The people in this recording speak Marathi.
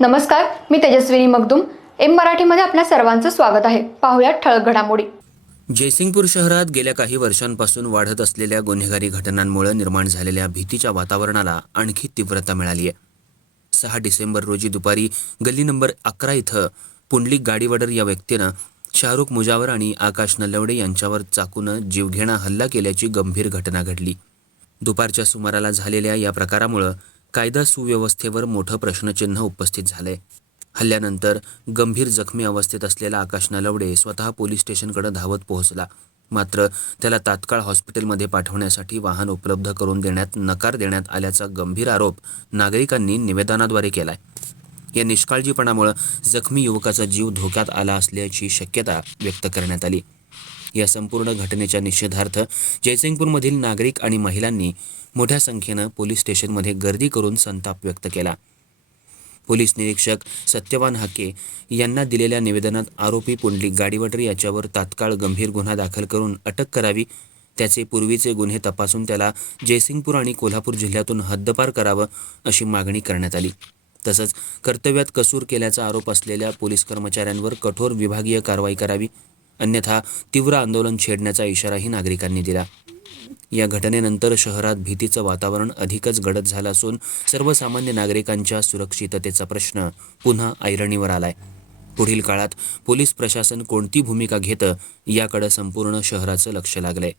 नमस्कार मी तेजस्विनी मगदुम. एम मराठीमध्ये आपल्या सर्वांचं स्वागत आहे. पाहुयात ठळक घडामोडी. जयसिंगपूर शहरात गेल्या काही वर्षांपासून वाढत असलेल्या गुन्हेगारी घटनांमुळे निर्माण झालेल्या भीतीच्या वातावरणाला आणखी तीव्रता मिळाली आहे. सहा डिसेंबर रोजी दुपारी गल्ली नंबर अकरा इथं पुंडलिक गाडीवडर या व्यक्तीनं शाहरुख मुजावर आणि आकाश नलवडे यांच्यावर चाकूनं जीवघेणा हल्ला केल्याची गंभीर घटना घडली. दुपारच्या सुमाराला झालेल्या या प्रकारामुळं कायदा सुव्यवस्थेवर मोठं प्रश्नचिन्ह उपस्थित झालंय. हल्ल्यानंतर गंभीर जखमी अवस्थेत असलेला आकाश नलवडे स्वतः पोलीस स्टेशनकडे धावत पोहोचला. मात्र त्याला तात्काळ हॉस्पिटलमध्ये पाठवण्यासाठी वाहन उपलब्ध करून देण्यात नकार देण्यात आल्याचा गंभीर आरोप नागरिकांनी निवेदनाद्वारे केलाय. या निष्काळजीपणामुळे जखमी युवकाचा जीव धोक्यात आला असल्याची शक्यता व्यक्त करण्यात आली. या संपूर्ण घटनेच्या निषेधार्थ जयसिंगपूरमधील नागरिक आणि महिलांनी मोठ्या संख्येनं पोलीस स्टेशनमध्ये गर्दी करून संताप व्यक्त केला. पोलीस निरीक्षक सत्यवान हाके यांना दिलेल्या निवेदनात आरोपी पुंडलिक गाडीवटर याच्यावर तात्काळ गंभीर गुन्हा दाखल करून अटक करावी त्याचे पूर्वीचे गुन्हे तपासून त्याला जयसिंगपूर आणि कोल्हापूर जिल्ह्यातून हद्दपार करावं अशी मागणी करण्यात आली. तसंच कर्तव्यात कसूर केल्याचा आरोप असलेल्या पोलीस कर्मचाऱ्यांवर कठोर विभागीय कारवाई करावी अन्यथा तीव्र आंदोलन छेडण्याचा इशाराही नागरिकांनी दिला. या घटनेनंतर शहरात भीतीचं वातावरण अधिकच गडद झालं असून सर्वसामान्य नागरिकांच्या सुरक्षिततेचा प्रश्न पुन्हा ऐरणीवर आलाय. पुढील काळात पोलीस प्रशासन कोणती भूमिका घेतं याकडे संपूर्ण शहराचं लक्ष लागलंय.